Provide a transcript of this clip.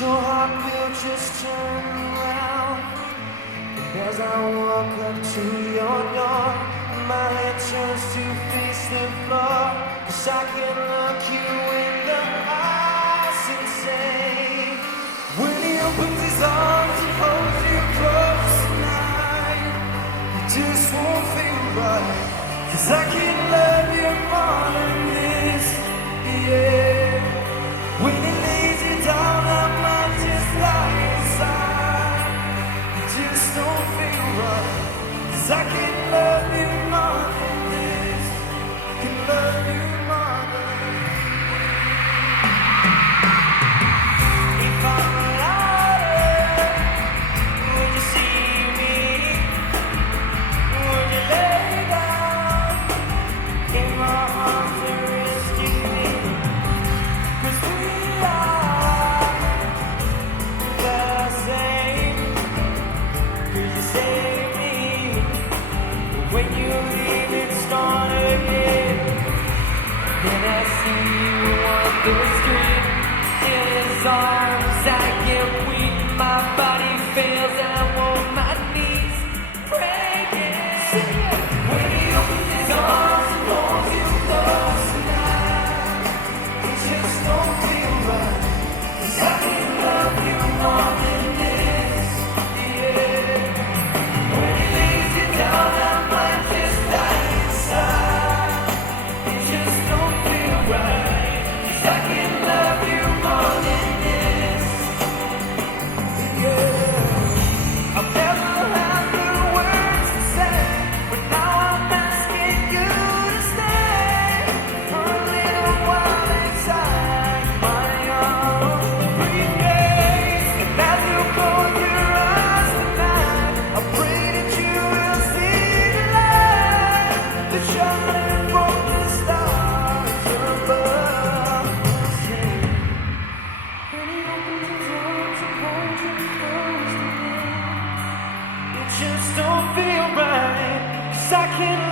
Your heart will just turn around. As I walk up to your door, my head turns to face the floor. 'Cause I can look you in the eyes and say, when he opens his arms and holds you close tonight, it just won't feel right. 'Cause I can love you more than this, yeah. When he lays you down, I might just lie inside. It just don't feel right. 'Cause I can love you more than this. Can love you more than if I'm alive, would you see me? Would you lay down in my arms and rescue me? 'Cause we are the same. 'Cause you saved me. When you leave, it start again. Then I see you on the street. In his arms, I get weak. My body fails, I'm on my knees praying. When he opens his arms and holds you close tonight, it just don't feel right. 'Cause I can love you more than this, yeah. When he lays you down, I might just die inside. It just don't feel right. 'Cause I can love you more than this, yeah. I've never had the words to say, but now I'm asking you to stay for a little while inside my arms. Breathe days, and as you close your eyes tonight, I pray that you will see the light that's shining from the stars above. When he opens his arms and holds you close to him, it just don't feel right. 'Cause I can't